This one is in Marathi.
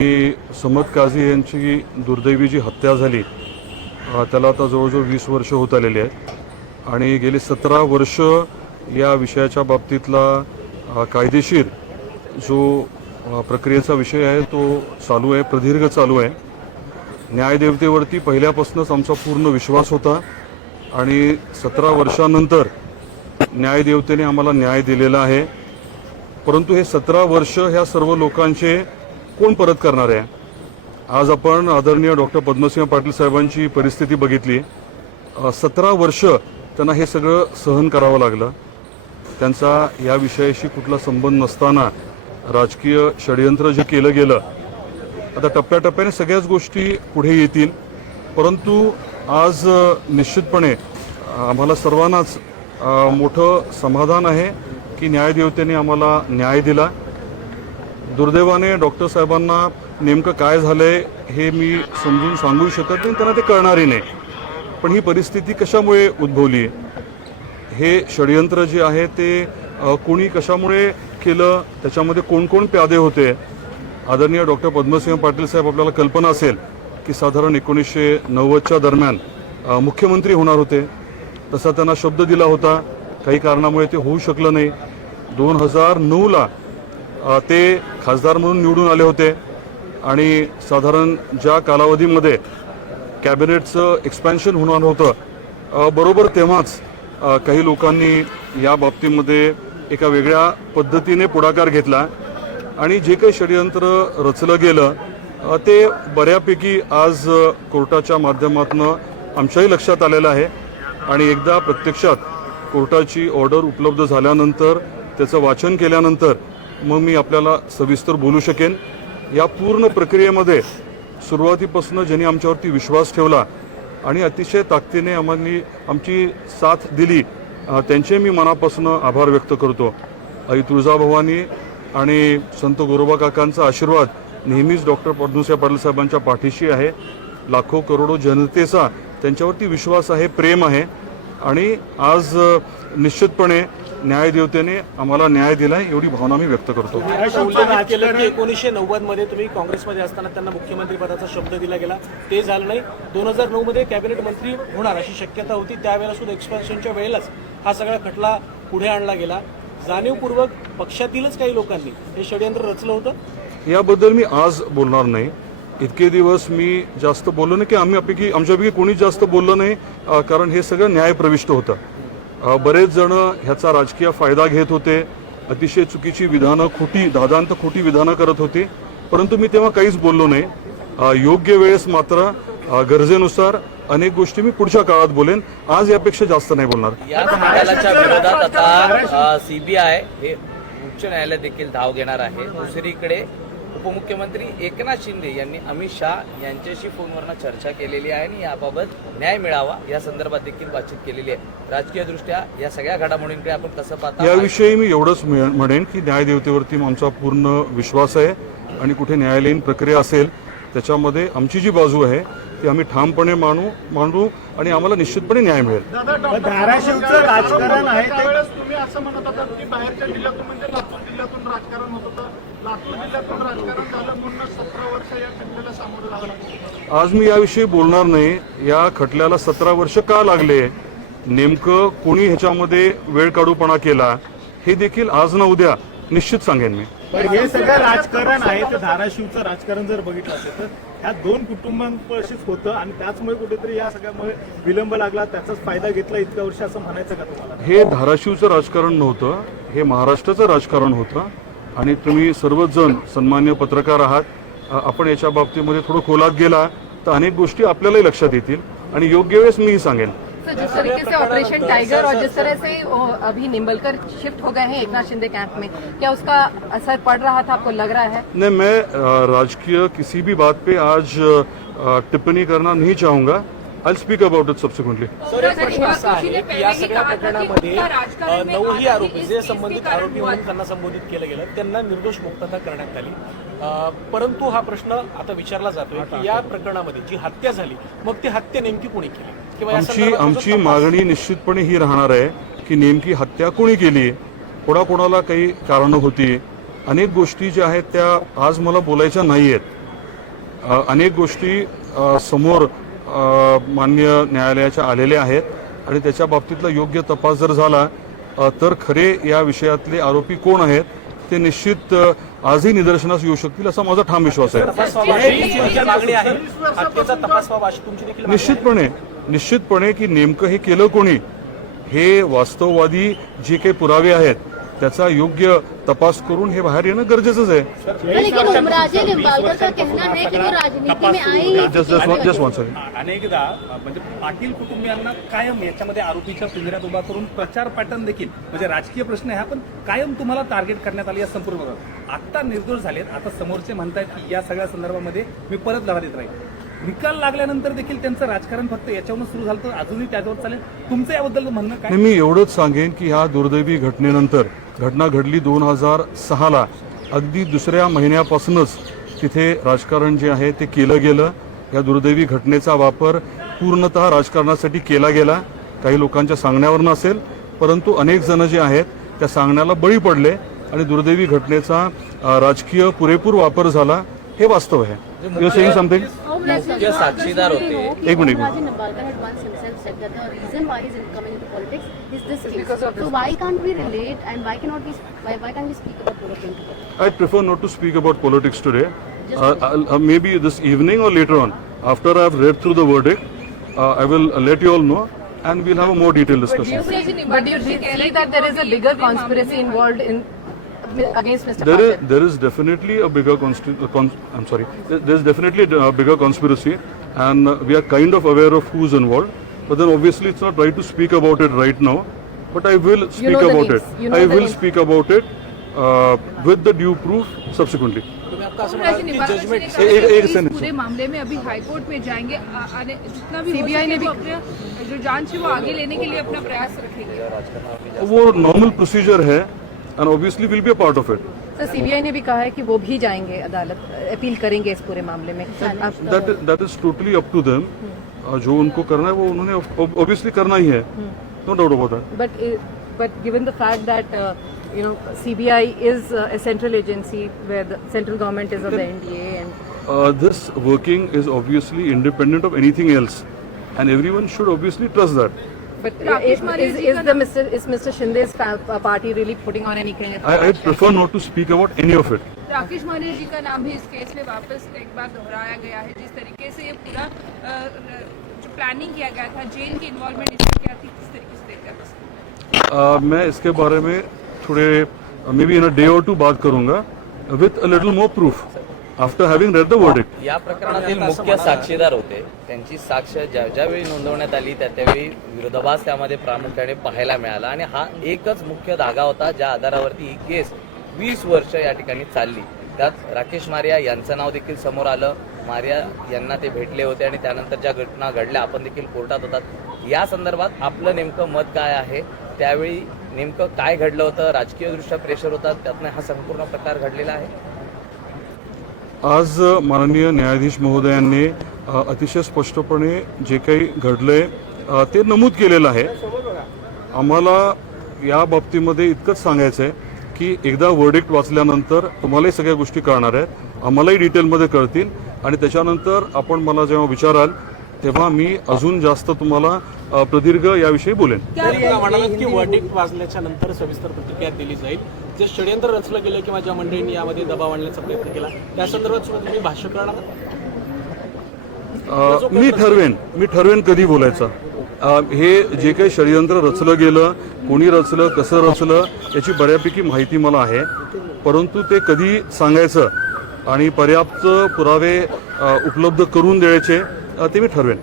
समद काझी यांची दुर्दैवी जी हत्या झाली त्याला आता जवळजवळ 20 वर्ष होत आलेली आहेत आणि गेली 17 वर्ष या विषयाच्या बाबतीतला कायदेशीर जो प्रक्रियेचा विषय आहे तो चालू आहे, प्रदीर्घ चालू आहे। न्यायदेवतेवरती पहिल्यापासूनच आमचा पूर्ण विश्वास होता आणि 17 वर्षांनंतर न्यायदेवतेने आम्हाला न्याय दिलेला आहे। परंतु हे 17 वर्ष ह्या सर्व लोकांचे कोण परत करणार आहे? आज आपण आदरणीय डॉक्टर पद्मसिंह पाटील साहेबांची परिस्थिती बघितली। 17 वर्ष त्यांना हे सगळं सहन करावं लागलं। त्यांचा या विषयाशी कुठला संबंध नसताना राजकीय षडयंत्र जे केलं गेलं, आता टप्प्याटप्प्याने सगळ्याच गोष्टी पुढे येतील। परंतु आज निश्चितपणे आम्हाला सर्वांनाच मोठं समाधान आहे की न्यायदेवतेने आम्हाला न्याय दिला। दुर्दैवाने डॉक्टर साहेबांना नेमकं काय झालंय हे मी समजून सांगू शकत नाही, त्यांना ते कळणारही नाही। पण ही परिस्थिती कशामुळे उद्भवली, हे षडयंत्र जे आहे ते कोणी कशामुळे केलं, त्याच्यामध्ये कोण कोण प्यादे होते। आदरणीय डॉक्टर पद्मसिंह पाटील साहेब, आपल्याला कल्पना असेल की साधारण 1990च्या दरम्यान मुख्यमंत्री होणार होते। तसा त्यांना शब्द दिला होता, काही कारणामुळे ते होऊ शकलं नाही। 2009ला ते खासदार म्हणून निवडून आले होते आणि साधारण ज्या कालावधीमध्ये कॅबिनेटचं एक्सपॅन्शन होणार होतं, बरोबर तेव्हाच काही लोकांनी या बाबतीमध्ये एका वेगळ्या पद्धतीने पुढाकार घेतला आणि जे काही षडयंत्र रचलं गेलं ते बऱ्यापैकी आज कोर्टाच्या माध्यमातून आमच्याही लक्षात आलेलं आहे। आणि एकदा प्रत्यक्षात कोर्टाची ऑर्डर उपलब्ध झाल्यानंतर, त्याचं वाचन केल्यानंतर मग मी आपल्याला सविस्तर बोलू शकेन। या पूर्ण प्रक्रियेमध्ये सुरुवातीपासून ज्यांनी आमच्यावरती विश्वास ठेवला आणि अतिशय ताकदीने आमची साथ दिली, त्यांचे मी मनापासून आभार व्यक्त करतो। आई तुळजाभवानी आणि संत गोरोबा काकांचा आशीर्वाद नेहमीच डॉक्टर पद्मसिंह पाटील साहेबांच्या पाठीशी आहे। लाखो करोडो जनतेचा त्यांच्यावरती विश्वास आहे, प्रेम आहे आणि आज निश्चितपणे न्यायदेवतेने आम्हाला न्याय दिलाय, एवढी भावना मी व्यक्त करतो। 1990 मध्ये तुम्ही काँग्रेसमध्ये असताना त्यांना मुख्यमंत्री पदाचा शब्द दिला गेला, ते झालं नाही। 2009 मध्ये कॅबिनेट मंत्री होणार अशी शक्यता होती, त्यावेळेला सुद्धा एक्सपान्शनच्या वेळेलाच हा सगळा खटला पुढे आणला गेला। जाणीवपूर्वक पक्षातीलच काही लोकांनी हे षडयंत्र रचलं होतं। याबद्दल मी आज बोलणार नाही। इतके दिवस मी जास्त बोललो नाही की आमच्यापैकी कोणीच जास्त बोललं नाही, कारण हे सगळं न्यायप्रविष्ट होतं। बरेच जण ह्याचा राजकीय फायदा घेत होते, अतिशय चुकीची विधानं, दादांत खोटी विधानं करत होती, परंतु मी तेव्हा काहीच बोललो नाही। योग्य वेळेस मात्र गरजेनुसार अनेक गोष्टी मी पुढच्या काळात बोलेन, आज यापेक्षा जास्त नाही बोलणार। या घोटाळ्याच्या विरोधात आता सीबीआय हे उच्च न्यायालय देखील धाव घेणार आहे। दुसरीकडे उपमुख्यमंत्री एकनाथ शिंदे यांनी अमित शाह यांच्याशी फोनवरून चर्चा केलेली आहे आणि याबाबत न्याय मिळावा या संदर्भात देखील बातचीत केलेली आहे। राजकीय दृष्ट्या या सगळ्या घडामोडींकडे आपण कसं पाहता? याविषयी मी एवढंच म्हणेन की न्यायदेवतेवरती आमचा पूर्ण विश्वास आहे आणि कुठे न्यायालयीन प्रक्रिया असेल त्याच्यामध्ये आमची जी बाजू आहे ती आम्ही ठामपणे मांडू आणि आम्हाला निश्चितपणे न्याय मिळेल। धाराशिवचं राजकारण आहे त्यावेळेस तुम्ही असं म्हणत होता की बाहेरच्या जिल्ह्यातून म्हणजे लातूर जिल्ह्यातून राजकारण होत होतं, लातूर जिल्ह्यातून राजकारण झालं म्हणून 17 वर्ष या खटल्याला सामोरं जावं लागलं। आज मी याविषयी बोलणार नाही। या खटल्याला 17 वर्ष का लागले, नेमकं कोणी ह्याच्यामध्ये वेळ काढूपणा केला, हे देखील आज ना उद्या निश्चित सांगेन मी। पण हे सगळं राजकारण आहे, ते धाराशिवचं राजकारण जर बघितलं असेल तर ह्या दोन कुटुंबांपाशीच होतं आणि त्याचमुळे कुठेतरी या सगळ्यामुळे विलंब लागला, त्याचाच फायदा घेतला इतक्या वर्ष, असं म्हणायचं का तुम्हाला? हे धाराशिवचं राजकारण नव्हतं, हे महाराष्ट्राचं राजकारण होतं आणि तुम्ही सर्वच जण सन्मान्य पत्रकार आहात, आपण याच्या बाबतीमध्ये थोडं खोलात गेला तर अनेक गोष्टी आपल्यालाही लक्षात येतील आणि योग्य वेळेस मीही सांगेन। तो जिस तरीके से ऑपरेशन टाइगर और जिस तरह से अभी निंबलकर शिफ्ट हो गए हैं एकनाथ शिंदे कैंप में, क्या उसका असर पड़ रहा था, आपको लग रहा है? नहीं, मैं राजकीय किसी भी बात पे आज टिप्पणी करना नहीं चाहूंगा। I'll speak about it subsequently. Sir, एक प्रश्न असा आहे की या सगळ्या प्रकरणामध्ये 9ही आरोपी जे संबंधित आरोपी म्हणून त्यांना संबोधित केलं गेलं, त्यांना निर्दोष मुक्तता करण्यात आली। परंतु हा प्रश्न आता विचारला जातोय की या प्रकरणामध्ये जी हत्या झाली, मग ती हत्या नेमकी कोणी केली किंवा आमची मागणी निश्चितपणे ही राहणार आहे की नेमकी हत्या कोणी केली, कोणाकोणाला काही कारणं होती, अनेक गोष्टी ज्या आहेत त्या आज मला बोलायच्या नाहीयेत। अनेक गोष्टी समोर मान्य न्यायालयाच्या आलेल्या आहेत आणि त्याच्या बाबतीतला योग्य तपास जर झाला तर खरे या विषयातले आरोपी कोण आहेत ते निश्चित आजही निदर्शनास येऊ शकतील असा माझा ठाम विश्वास आहे. तपास व्हावा अशी मागणी आहे. हत्येचा तपास व्हावा अशी तुमची देखील मागणी आहे. निश्चितपणे की नेमकं हे केलं कोणी हे वास्तववादी जे काही पुरावे आहेत त्याचा योग्य तपास करून हे बाहेर येणं गरजेचंच आहे. लेकिन उमराजे निंबाळकर का कहना है कि वो राजनीति में आए जस्ट वन सेकंड. अनेकदा म्हणजे पाटील कुटुंबियांना कायम याच्यामध्ये आरोपीच्या पिंजऱ्यात उभा करून प्रचार पॅटर्न देखील म्हणजे राजकीय प्रश्न आहे पण कायम तुम्हाला टार्गेट करण्यात आली या संपूर्ण भागात. आता निर्दोष झालेत, आता समोरचे म्हणतायत की या सगळ्या संदर्भामध्ये मी परत लढा देत राहील. निकाल लागल्यानंतर देखील त्यांचं राजकारण फक्त याच्यावरून सुरू झालं तर अजूनही त्याच्यावर चालेल. तुमचं याबद्दल म्हणणं काय? मी एवढंच सांगेन की ह्या दुर्दैवी घटनेनंतर घटना घडली 2006ला अगदी दुसऱ्या महिन्यापासूनच तिथे राजकारण जे आहे ते केलं गेलं. या दुर्दैवी घटनेचा वापर पूर्णतः राजकारणासाठी केला गेला. काही लोकांच्या सांगण्यावरनं असेल परंतु अनेक जण जे आहेत त्या सांगण्याला बळी पडले आणि दुर्दैवी घटनेचा राजकीय पुरेपूर वापर झाला हे वास्तव आहे. You are saying something? मुख्य साक्षीदार होते. एक minute. Umaraju Nimbalkar had once himself said that the reason why he's coming into politics is this case. So why can't we relate and why can't we speak about politics? I prefer not to speak about politics today. Maybe this evening or later on, after I have read through the verdict, I will let you all know, and we'll have a more detailed discussion. But do you see that there is a bigger conspiracy involved in against Mr. There is definitely a bigger there's definitely a bigger conspiracy, and we are kind of aware of who's involved. But then obviously it's not right to speak about it right now. But I will speak know the about names. it. You know I the will names. speak about it with the due proof subsequently. तुम्ही आता असं म्हणाल की जजमेंट एक इस सेकंड. पूरे मामले में अभी हाईकोर्ट में जाएंगे जितना भी CBI ने भी अपने जो जांच है वो आगे लेने के लिए अपना प्रयास रखेंगे. वो नॉर्मल प्रोसीजर है and obviously will be a part of it. Sir CBI ने भी कहा है कि वो भी जाएंगे अदालत, अपील करेंगे इस पूरे मामले में. That is totally up to them. जो उनको करना है वो उन्होंने obviously करना ही है. No doubt about that. But given the fact that CBI is a central agency where the central government is of the NDA and This working is obviously independent of anything else, and everyone should obviously trust that. but Rakesh Maria ji का is Mr. Shinde's party really putting on any kind of I prefer not to speak about any of it. Rakesh Maria ji का नाम भी इस केस में वापस एक बार दोहराया गया है. जिस तरीके से ये पूरा जो प्लानिंग किया गया था, जेल की इन्वॉल्वमेंट इसमें क्या थी, किस तरीके से देखा? मैं इसके बारे में थोड़े may be in a day और टू बात करूंगा with a little more proof after having read the verdict. या प्रकरणातील मुख्य साक्षीदार होते. त्यांची साक्ष ज्यावेळी नोंदवण्यात आली त्यावेळी विरोधाभास त्यामध्ये प्रामुख्याने पाहायला मिळाला आणि हा एकच मुख्य धागा होता ज्या आधारावरती ही केस 20 वर्ष या ठिकाणी चालली. त्यात राकेश मारिया यांचं नाव देखील समोर आलं. मारिया यांना ते भेटले होते आणि त्यानंतर ज्या घटना घडल्या आपण देखील कोर्टात होतात. या संदर्भात आपलं नेमकं मत काय आहे, त्यावेळी नेमकं काय घडलं होतं, राजकीयदृष्ट्या प्रेशर होता, त्यातनं हा संपूर्ण प्रकार घडलेला आहे. आज माननीय न्यायाधीश महोदयांनी अतिशय स्पष्टपणे जे काही घडलंय ते नमूद केलेलं आहे. आम्हाला या बाबतीमध्ये इतकंच सांगायचं आहे की एकदा वर्डिक्ट वाचल्यानंतर तुम्हालाही सगळ्या गोष्टी कळणार आहेत, आम्हालाही डिटेलमध्ये कळतील आणि त्याच्यानंतर आपण मला जेव्हा विचाराल तेव्हा मी अजून जास्त तुम्हाला प्रदीर्घ याविषयी बोलेन. म्हणालात की वर्डिक्ट वाजल्याच्या नंतर सविस्तर प्रतिक्रिया दिली जाईल. जे षडयंत्र रचलं गेलं किंवा ज्या मंडळींनी यामध्ये दबाव आणण्याचा प्रयत्न केला त्या संदर्भात सुद्धा तुम्ही भाष्य करणार आहात? मी ठरवेन कधी बोलायचं. हे जे काही षडयंत्र रचलं गेलं, कोणी रचलं, कसं रचलं याची बऱ्यापैकी माहिती मला आहे, परंतु ते कधी सांगायचं आणि पर्याप्त पुरावे उपलब्ध करून द्यायचे ते मी ठरवेन.